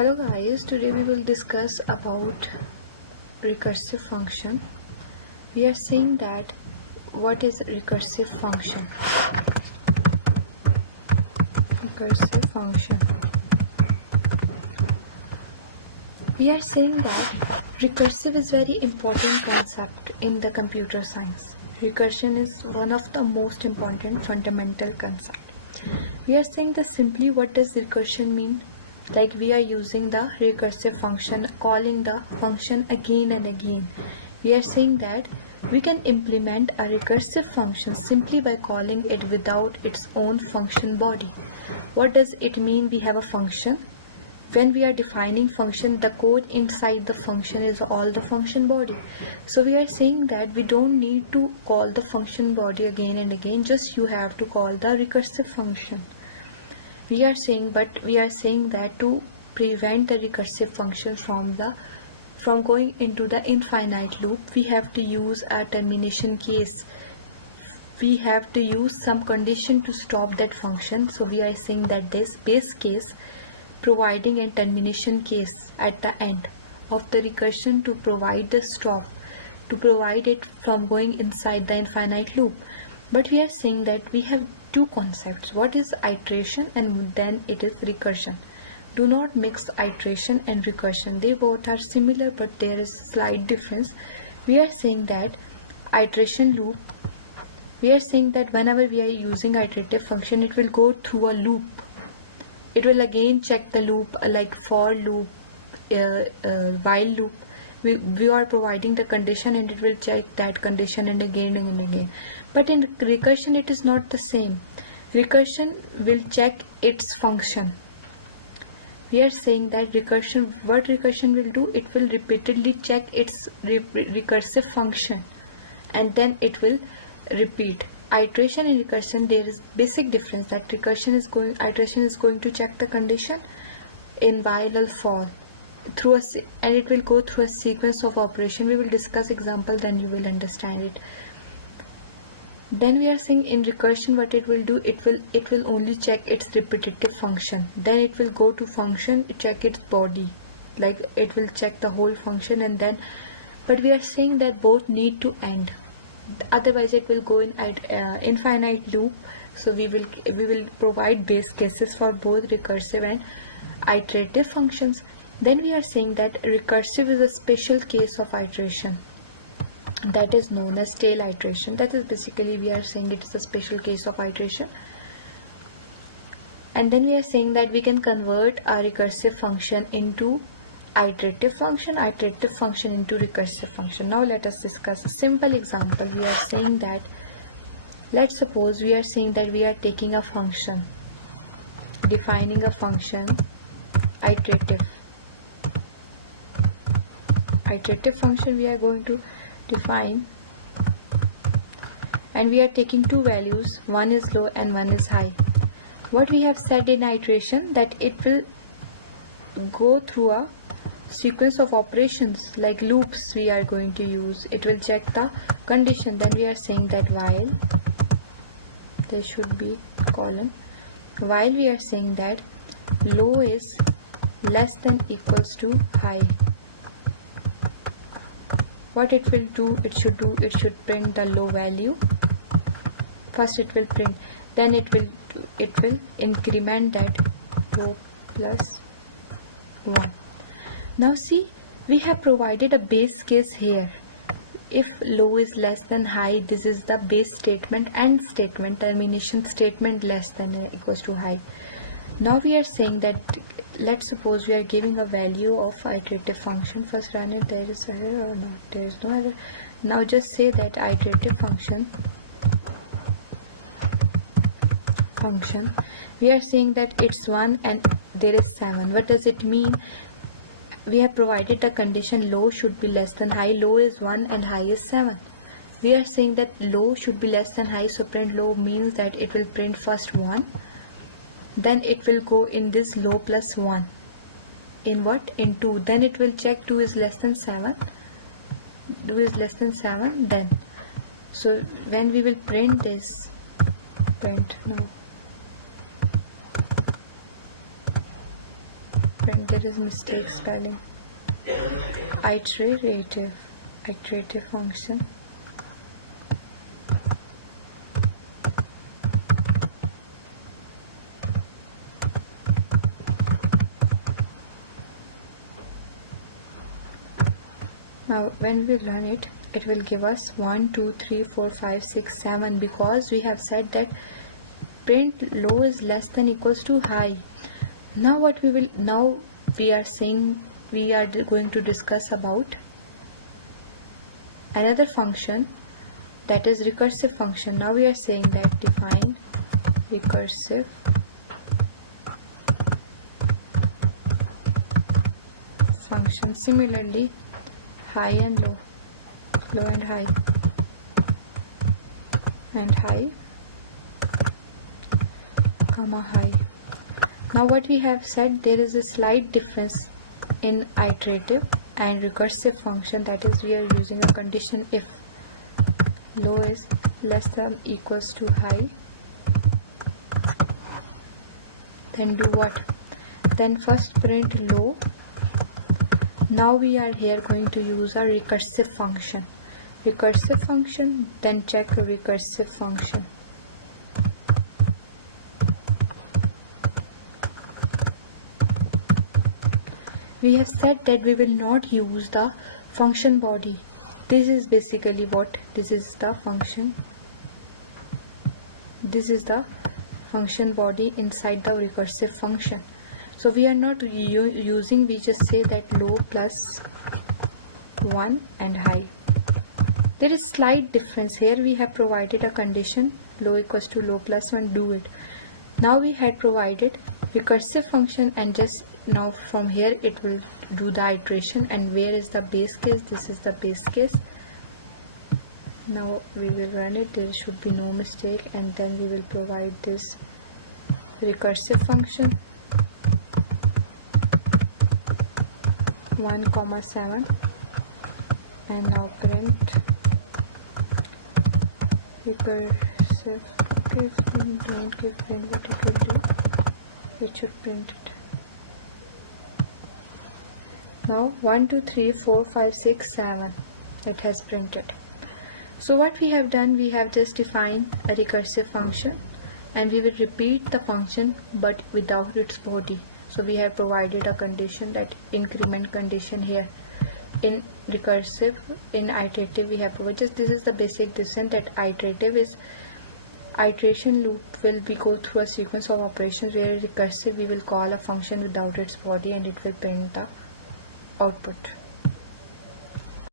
Hello guys, today we will discuss about recursive function. We are saying that what is recursive function? Recursive function. We are saying that recursive is very important concept in the computer science. Recursion is one of the most important fundamental concept. We are saying that simply what does recursion mean? Like we are using the recursive function, calling the function again and again. We are saying that we can implement a recursive function simply by calling it without its own function body. What does it mean? We have a function. When we are defining function, the code inside the function is all the function body. So we are saying that we don't need to call the function body again and again, just you have to call the recursive function. We are saying that to prevent the recursive function from going into the infinite loop, we have to use a termination case. We have to use some condition to stop that function. So we are saying that this base case providing a termination case at the end of the recursion to provide the stop, to provide it from going inside the infinite loop. But we are saying that we have two concepts. What is iteration and then it is recursion. Do not mix iteration and recursion. They both are similar, but there is a slight difference. We are saying that iteration loop, we are saying that whenever we are using iterative function, it will go through a loop. It will again check the loop, like for loop, while loop. We are providing the condition and it will check that condition and again and again. But in recursion it is not the same. Recursion will check its function. We are saying that what recursion will do, it will repeatedly check its recursive function and then it will repeat. Iteration and recursion, there is basic difference that iteration is going to check the condition in while or for and it will go through a sequence of operation. We will discuss example, then you will understand it. Then we are saying in recursion what it will do, it will only check its repetitive function. Then it will go to function, check its body, like it will check the whole function and then. But we are saying that both need to end, otherwise it will go in infinite loop. So we will provide base cases for both recursive and iterative functions. Then we are saying that recursive is a special case of iteration that is known as tail iteration. That is basically, we are saying it is a special case of iteration. And then we are saying that we can convert a recursive function into iterative function into recursive function. Now let us discuss a simple example. We are saying that, let's suppose we are saying that we are taking a function, defining a function iterative function we are going to define, and we are taking two values, one is low and one is high. What we have said in iteration, that it will go through a sequence of operations like loops we are going to use. It will check the condition. Then we are saying that while, there should be colon, while we are saying that low is less than equals to high. What it will do, it should print the low value. First it will print, then it will increment that low plus 1. Now see, we have provided a base case here. If low is less than high, this is the base statement, end statement, termination statement, less than or equals to high. Now we are saying that, let's suppose we are giving a value of iterative function. First run it, there is error or not, there is no error. Now just say that iterative function, we are saying that it's 1 and there is 7. What does it mean? We have provided the condition low should be less than high. Low is 1 and high is 7. We are saying that low should be less than high, so print low means that it will print first 1, then it will go in this low plus 1 in what, in 2, then it will check 2 is less than 7, then so when we will print this, print there is mistake spelling. Iterative function. Now when we run it, it will give us 1, 2, 3, 4, 5, 6, 7, because we have said that print low is less than equals to high. Now we are going to discuss about another function, that is recursive function. Now we are saying that define recursive function. Similarly, high and low, low and high, and high, comma high. Now what we have said, there is a slight difference in iterative and recursive function, that is we are using a condition if low is less than equals to high, then do what? Then first print low. Now we are here going to use a recursive function. Then check a recursive function. We have said that we will not use the function body. This is basically what this is the function. This is the function body inside the recursive function. So we are not using, we just say that low plus 1 and high. There is slight difference here. We have provided a condition low equals to low plus 1, do it. Now we had provided recursive function, and just now from here it will do the iteration. And where is the base case? This is the base case. Now we will run it, there should be no mistake, and then we will provide this recursive function 1, 7, and now print recursive. If we don't give print, what it will do? It should print it. Now 1, 2, 3, 4, 5, 6, 7. It has printed. So what we have done, we have just defined a recursive function, and we will repeat the function but without its body. So we have provided a condition, that increment condition here. In recursive, in iterative we have provided, just this is the basic difference, that iterative is iteration loop will be go through a sequence of operations, where recursive we will call a function without its body and it will print the output.